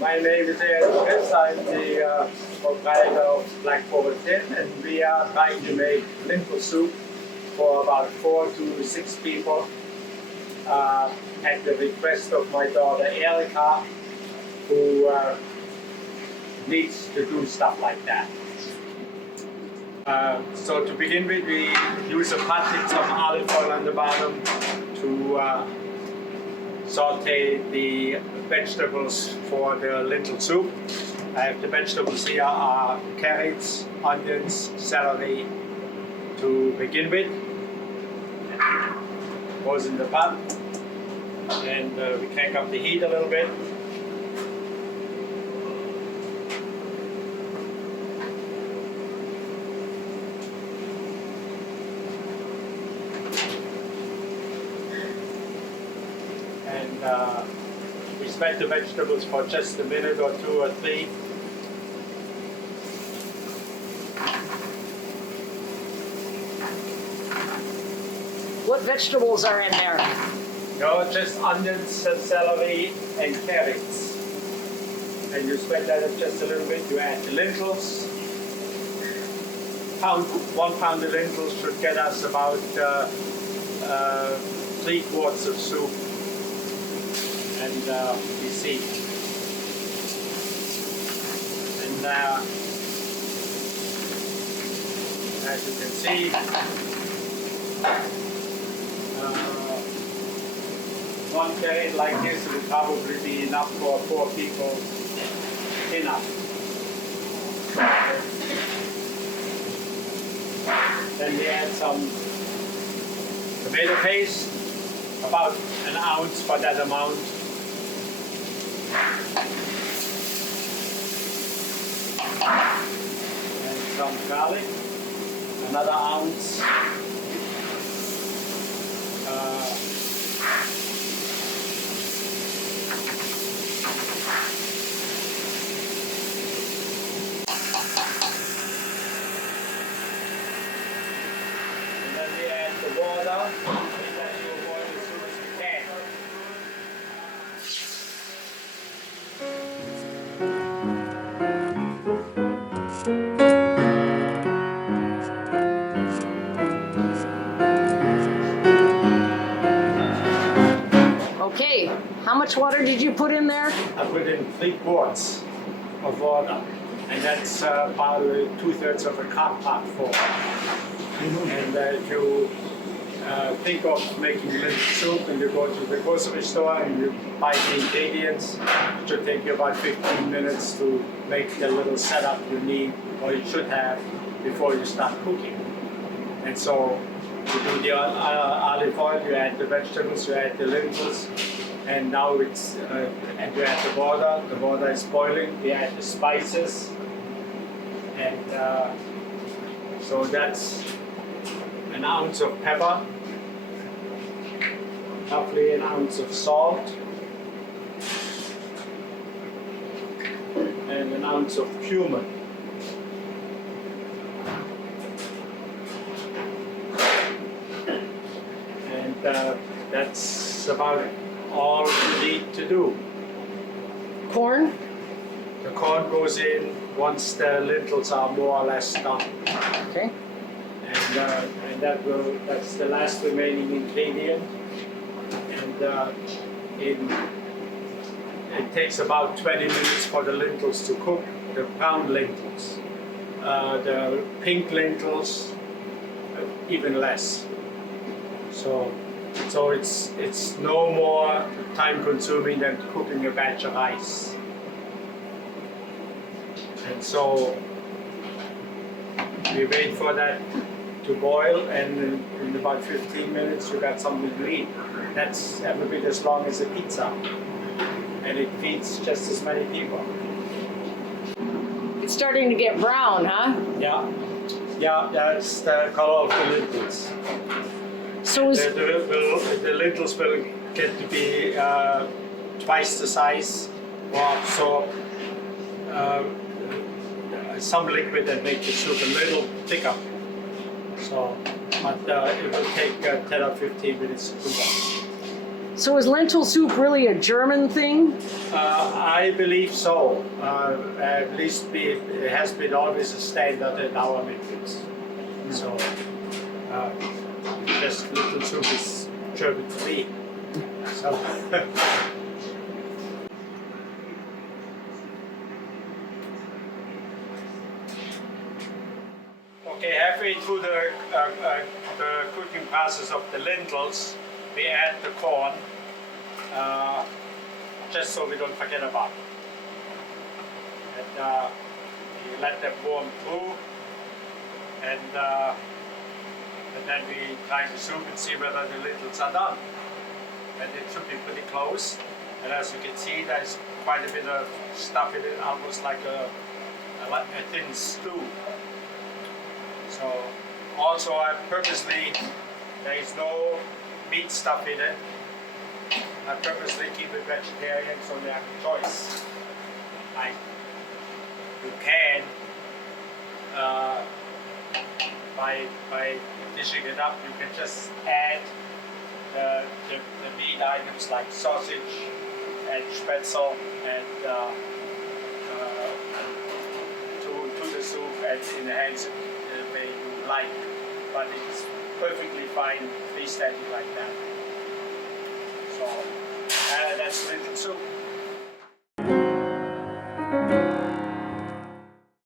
My name is Erich. I'm the proprietor of Black Forward Tin, and we are trying to make lentil soup for about 4 to 6 people at the request of my daughter Erich, who needs to do stuff like that. So to begin with, we use a pot with some olive oil on the bottom to saute the vegetables for the lentil soup. The vegetables here are carrots, onions, celery to begin with. Goes in the pot, and we crank up the heat a little bit. And we spread the vegetables for just a minute or 2 or 3. What vegetables are in there? No, just onions and celery and carrots. And you spread that up just a little bit. You add the lentils. 1 pound of lentils should get us about 3 quarts of soup. And we see. And as you can see, 1 carrot like this will probably be enough for 4 people. Enough. Then we add some tomato paste, about 1 ounce for that amount. And some garlic, another ounce. And then we add the water, and then you boil as soon as you can. Okay, how much water did you put in there? I put in 3 quarts of water, and that's about 2/3 of a crock pot full. And if you think of making lentil soup and you go to the grocery store and you buy the ingredients, it should take you about 15 minutes to make the little setup you need, or you should have, before you start cooking. And so you do the olive oil, you add the vegetables, you add the lentils, and now it's, and you add the water. The water is boiling, we add the spices, and so that's 1 ounce of pepper, roughly 1 ounce of salt, and 1 ounce of cumin. And that's about all you need to do. Corn? The corn goes in once the lentils are more or less done. Okay. And that's the last remaining ingredient. And it takes about 20 minutes for the lentils to cook, the brown lentils. The pink lentils, even less. So it's no more time consuming than cooking a batch of rice. And so we wait for that to boil, and in about 15 minutes you got something to eat. That's every bit as long as a pizza, and it feeds just as many people. It's starting to get brown, huh? Yeah, that's the color of the lentils. So is The lentils will get to be twice the size, or absorb some liquid and make the soup a little thicker. So, but it will take 10 or 15 minutes to cook up. So is lentil soup really a German thing? I believe so. At least it has been always a standard in our meetings. So, just lentil soup is German for me. So. Okay, halfway through the cooking process of the lentils, we add the corn, just so we don't forget about it. And we let them warm through, and then we try the soup and see whether the lentils are done. And it should be pretty close. And as you can see, there's quite a bit of stuff in it, almost like a thin stew. So also I purposely, there is no meat stuff in it. I purposely keep it vegetarian so you have a choice. You can, by dishing it up, you can just add the meat items like sausage and spätzle and to the soup and enhance it the way you like. But it's perfectly fine freestanding like that. So that's lentil soup.